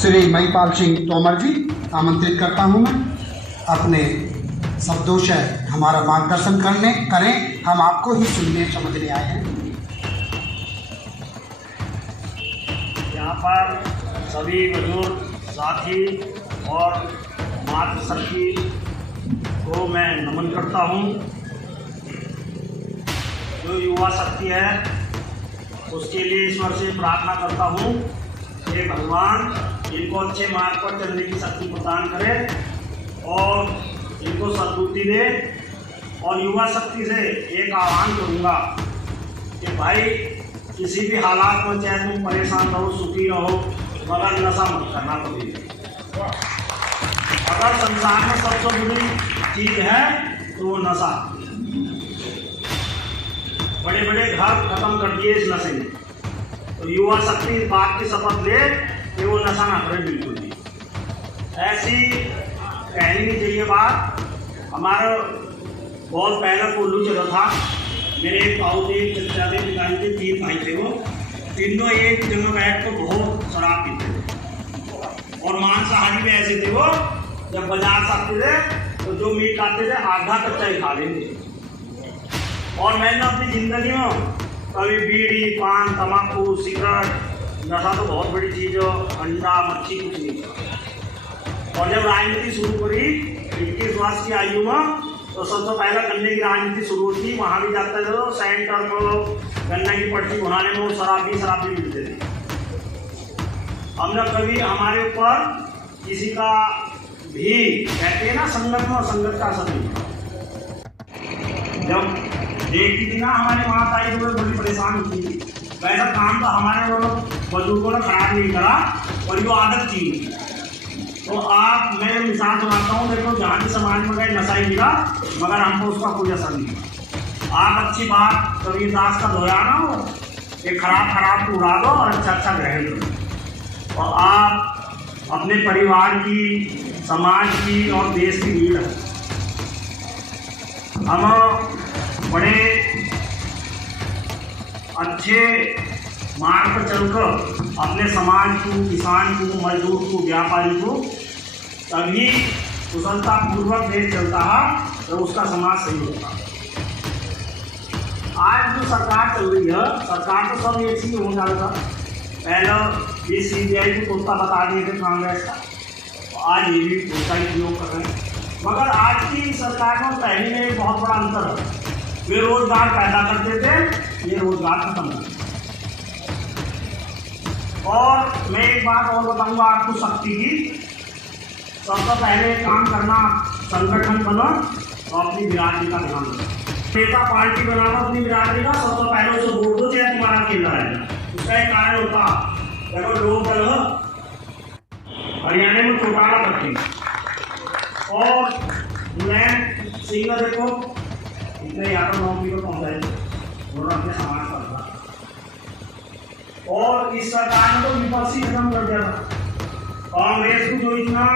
श्री महिपाल सिंह तोमर जी आमंत्रित करता हूं मैं अपने शब्दों से हमारा मार्गदर्शन करें। हम आपको ही सुनने समझने आए हैं। यहाँ पर सभी बुजुर्ग साथी और मातृशक्ति को मैं नमन करता हूँ। जो युवा शक्ति है उसके लिए ईश्वर से प्रार्थना करता हूँ कि भगवान इनको अच्छे मार्ग पर चलने की शक्ति प्रदान करे और इनको सद्बुद्धि दे। और युवा शक्ति से एक आह्वान करूँगा कि भाई किसी भी हालात में चाहे तुम परेशान रहो, सुखी रहो, मगर नशा मत करना कभी। अगर संसार में सबसे बुरी चीज़ है तो वो नशा। बड़े बड़े घर खत्म कर दिए इस नशे ने। तो युवा शक्ति इस बात की शपथ ले कि वो नशा ना करे बिल्कुल भी। ऐसी कहनी नहीं चाहिए बात। हमारा बहुत पहले कोल्लू चला था। मेरे एक पाऊ थे, चचा थे, पिताजी थे, 3 भाई थे। वो तीनों एक जगह बैठ कर बहुत शराब पीते थे और मांसाहारी में ऐसे थे। वो जब बाजार से आते थे तो जो मीट खाते थे आधा कच्चा ही खा लेते। और मैंने अपनी ज़िंदगी में कभी बीड़ी, पान, तम्बाकू, सिगरेट, नशा तो बहुत बड़ी चीज़ हो, अंडा, मच्छी कुछ नहीं था। और जब राजनीति शुरू करी 21 वर्ष की आयु में तो सबसे पहले गन्ने की राजनीति शुरू थी। वहाँ भी जाते थे तो सेंटर को गन्ने की पर्ची बनाने में वो शराबी मिलते थे। हमने कभी हमारे ऊपर किसी का भी कहते हैं ना संगत में संगत का असर नहीं। जब देखती थी ना हमारे माता जी तो बड़ी परेशान होती थी। वैसा काम तो हमारे बुजुर्गों ने खराब नहीं करा और जो आदत थी। तो आप मैं मिसाल सुनाता हूँ। देखो जहाँ भी समाज में गए नशा ही मिला मगर हमको उसका कोई असर नहीं हुआ। आप अच्छी बात कबीरदास का दोहरा ना हो कि खराब को उड़ा दो और अच्छा ग्रहण करो। और आप अपने परिवार की, समाज की और देश की रीढ़ है। हम बड़े अच्छे मार्ग पर चलकर अपने समाज को, किसान को, मजदूर को, व्यापारी को तभी कुशलतापूर्वक देश चलता है तो उसका समाज सही होता है। आज जो सरकार चल रही है, सरकार तो सब एक ही हो जाता। पहले ये CBI को तोता बता दिए थे कांग्रेस का, तो आज ये भी तोता ही प्रयोग कर रहे हैं। मगर आज की सरकार में पहले में एक बहुत बड़ा अंतर है। वे रोजगार पैदा करते थे, ये रोजगार खत्म हो गया। और मैं एक बात और बताऊंगा आपको शक्ति की। सबसे पहले काम करना, संगठन बना और अपनी बिरादरी का ध्यान रखो। नेता पार्टी बनाना अपनी बिरादरी का, सबसे पहले उसे वोट दो चाहे तुम्हारा केला है। उसका एक कारण होता देखो लोग हरियाणा में चौटाला करते और मैं सिंह देखो इतने यादव नौकरी को पहुंचाए उन्होंने अपने समाज पर। और इस सरकार ने तो विपक्ष ही खत्म कर दिया था। कांग्रेस को जो इतना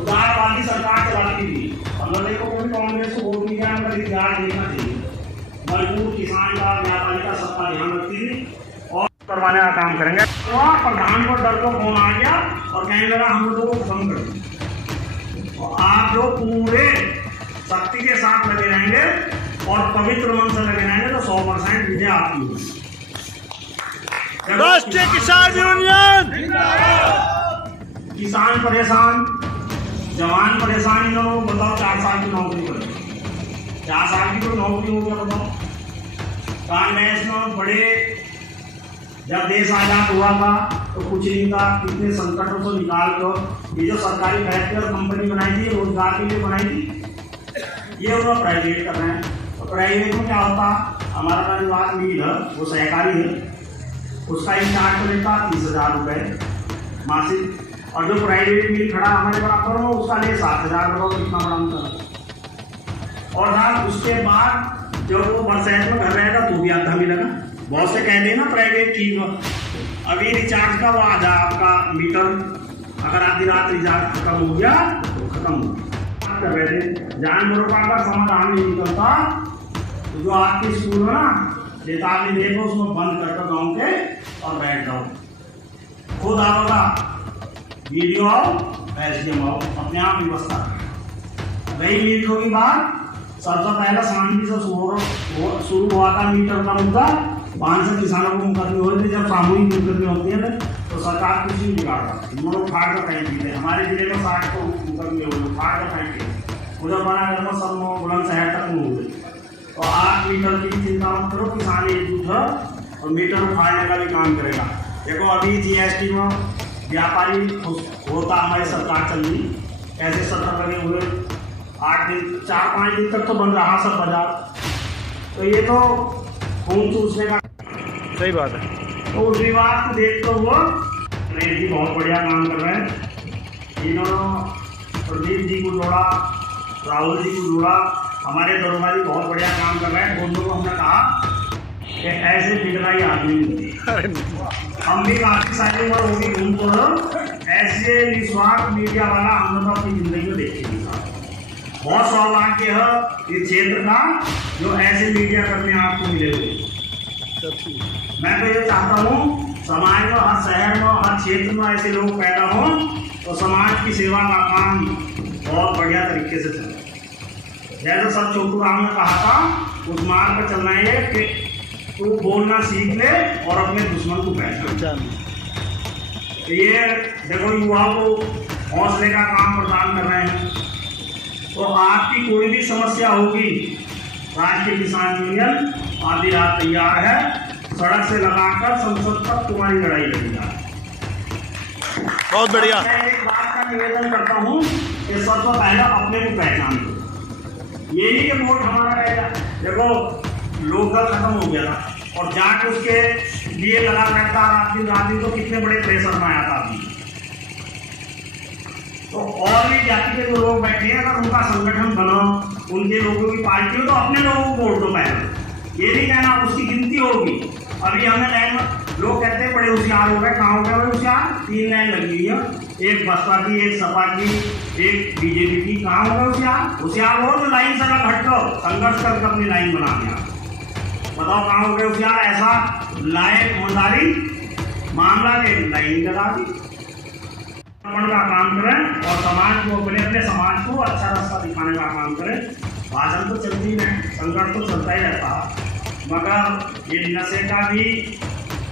उदारवादी सरकार चलाती थी, हमने देखो कोई कांग्रेस को वोट नहीं दिया। उनका इतिहास देखना चाहिए। मजदूर, किसान का, व्यापारी का सबका ध्यान रखती थी और करवाने का काम करेंगे। तो प्रधान को डर को फोन आ गया और कहने लगा हम लोगों को खत्म कर दें। तो आप लोग पूरे शक्ति के साथ लगे रहेंगे और पवित्र मन से लगे रहेंगे तो 100% विजय आपकी होगी। राष्ट्रीय किसान यूनियन। किसान परेशान, जवान परेशान। इन लोगों को बताओ 4 साल की नौकरी करें, 4 साल की तो नौकरी हो गया। बताओ कांग्रेस में बड़े जब देश आजाद हुआ था तो कुछ नहीं था। कितने संकटों से निकाल कर ये जो सरकारी फैक्ट्री और कंपनी बनाई थी रोजगार के लिए बनाई थी, ये उन्होंने प्राइवेट कर रहे हैं। तो प्राइवेट में क्या होता, हमारा जो आदमी है वो सहकारी है, उसका इंचार्ज तो लेता 30,000 रुपये मासिक। और जो प्राइवेट मिल खड़ा हमारे बराबर हो उसका ले 7,000 रुपये। कितना बड़ा अंतर है। और हाँ उसके बाद जो वो बरसात में घर रहेगा तो भी आधा मिलेगा। बहुत से कहते हैं ना प्राइवेट ठीक हो। अभी रिचार्ज का वो आधा आपका मीटर अगर आधी रात रिचार्ज खत्म हो गया तो खत्म हो गया। जानवरों का अगर समाधान नहीं निकलता तो जो आपके स्कूल है ना चेतावनी देखो उसमें बंद कर दो गाँव के और बैठ जाओ। खुद आओगा वीडियो आओ, एसडीएम आओ, अपने आप व्यवस्था करें। रही मीटरों की बात, सबसे पहले शांति से शुरू हुआ था मीटर का मुद्दा। 5 से किसानों को मुकदमे हो रहे थे। जब सामूहिक मुकदमे होते हैं ना तो सरकार कुछ नहीं बिगाड़ता, उन्होंने फाड़ कर कहीं दिए। हमारे जिले में 60 को मुकदमे हो गए, फाड़ कर कहीं दिए। उधर बनागर में सब बुलंदशहर तक में हो गए। तो आप मीटर की चिंता मत करो, किसान एकजुट है और मीटर उखाड़ने का भी काम करेगा। देखो अभी जीएसटी में व्यापारी होता हमारी सरकार चल रही, ऐसे सत्र लगे हुए 8 दिन 4-5 दिन तक तो बन रहा सब बाजार। तो ये तो खून चूसने का सही बात है। तो उस विवाद को देखते हुए गणेश जी बहुत बढ़िया काम कर रहे हैं। इन्होंने प्रदीप जी को जोड़ा, राहुल जी को जोड़ा, हमारे दरोगा जी बहुत बढ़िया काम कर रहे हैं। दोनों को हमने कहा कि ऐसे बिगड़ाई आदमी नहीं, हम भी काफी सारी उम्र होगी घूम तो ऐसे निस्वार्थ मीडिया वाला हम लोग अपनी जिंदगी में देखे नहीं था। बहुत सौभाग्य है इस क्षेत्र का जो ऐसे मीडिया करने आपको मिले हुए। मैं तो ये चाहता हूँ समाज में, हर शहर में, हर क्षेत्र में ऐसे लोग पैदा हों तो समाज की सेवा का काम बहुत बढ़िया तरीके से चले। जैसे सब छोटू राम ने कहा था, उस मार्ग पर चलना है कि तू बोलना सीख ले और अपने दुश्मन को पहचान। ये देखो युवाओं को हौसले का काम प्रदान कर रहे हैं। तो आपकी कोई भी समस्या होगी, राष्ट्रीय किसान यूनियन आधी रात तैयार है, सड़क से लगाकर संसद तक तुम्हारी लड़ाई लड़ेगा। बहुत बढ़िया। मैं एक बात का निवेदन करता हूँ कि सबसे पहले अपने को पहचान दो। ये नहीं कि वोट हमारा रहेगा। देखो लोकदल खत्म हो गया था और जाके उसके लिए लगा रहता रात दिन तो कितने बड़े प्रेशर में आया था अभी। तो और भी जाति के जो लोग बैठे हैं, अगर उनका संगठन बना, उनके लोगों की पार्टी हो तो अपने लोगों को वोट दो पहले। ये नहीं कहना उसकी गिनती होगी। अभी हमें लाइन में लोग कहते हैं बड़े होशियार हो गए, कहाँ हो गए होशियार? 3 लाइन लगी हुई है, एक बसपा की, एक सपा की, एक बीजेपी की। कहाँ हो गए होशियार? होशियार हो जो लाइन से अलग हट कर संघर्ष करके अपनी लाइन बना दिया। बताओ कहाँ हो गए होशियार? ऐसा लायक ईमानदारी मामला के लाइन लगा दी। का काम करें और समाज को, अपने समाज को अच्छा रास्ता दिखाने का काम करें। भाषण तो चलती है, संघर्ष तो चलता ही रहता है, मगर ये नशे का भी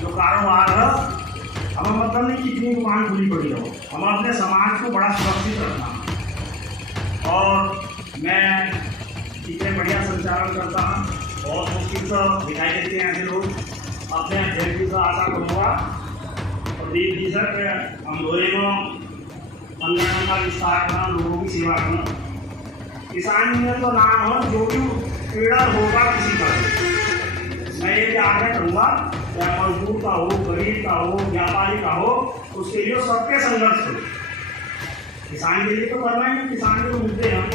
जो कारोबार है, हमें मतलब नहीं कितनी दुकान खुली पड़ी हो, हम अपने समाज को बड़ा सुरक्षित रखना। और मैं इतने बढ़िया संचालन करता हूँ, बहुत मुश्किल से दिखाई देते हैं ऐसे लोग। अपने अध्यक्ष से आशा करूँगा प्रदीप जी सर, हम दोनों संगठन का विस्तार करना, लोगों की सेवा करना। किसान यूनियन तो नाम हो, जो भी पीड़ा होगा किसी का, मैं ये आग्रह करूँगा, चाहे मजदूर का हो, गरीब का हो, व्यापारी का हो, उसके लिए सबके संघर्ष करो। किसान के लिए तो करना ही, किसान के तो मुद्दे हैं,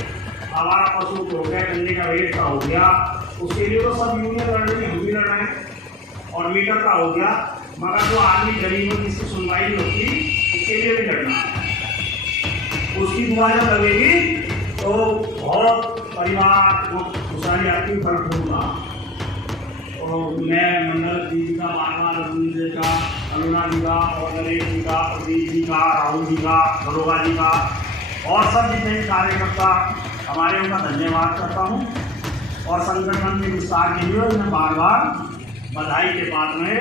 आवारा पशु हो गया, गन्ने का रेट का हो गया, उसके लिए तो सब यूनियन लड़ रही है, हम भी लड़ रहे हैं। और मीटर का हो गया, मगर जो आदमी गरीब हो जिसकी सुनवाई नहीं होती, उसके लिए भी लड़ना है। उसकी दुआ जब लगेगी तो बहुत परिवार को खुशहाली आती, फल फूलना। तो मैं मंडल जी का, बार अर्जुन जी का, अरुणा जी का, और नरेश जी का, प्रदीप जी का, राहुल जी का, दरोगा जी का और सब जितने कार्यकर्ता हमारे, उनका धन्यवाद करता हूँ। और संगठन के विस्तार के लिए मैं बार बार बधाई के बाद में,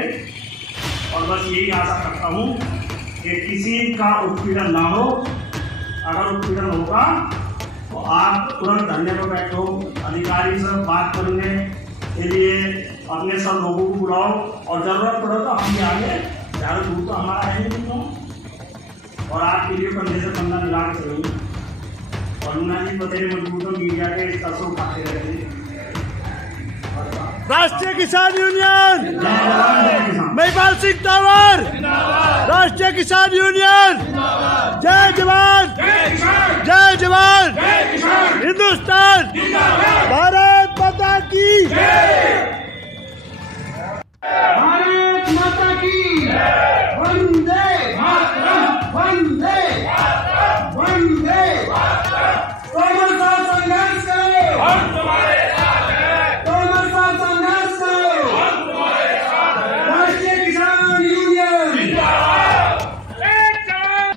और बस यही आशा करता हूँ कि किसी का उत्पीड़न ना हो। अगर उत्पीड़न होगा तो आप तुरंत धरने पर बैठो, अधिकारी से बात करने के लिए अपने सब लोगों को बुलाओ, और ज़रूरत पड़े तो हम भी आगे, ज़्यादा दूर तो हमारा है नहीं तो। और आपके लिए कंधे से कंधा मिला के चलेंगे। और मुन्ना जी बतेरे मजबूत मीडिया के तरसों उठाते रहते हैं। राष्ट्रीय किसान यूनियन, महिपाल सिंह तंवर, राष्ट्रीय किसान यूनियन, जय जवान, जय जवान, हिंदुस्तान।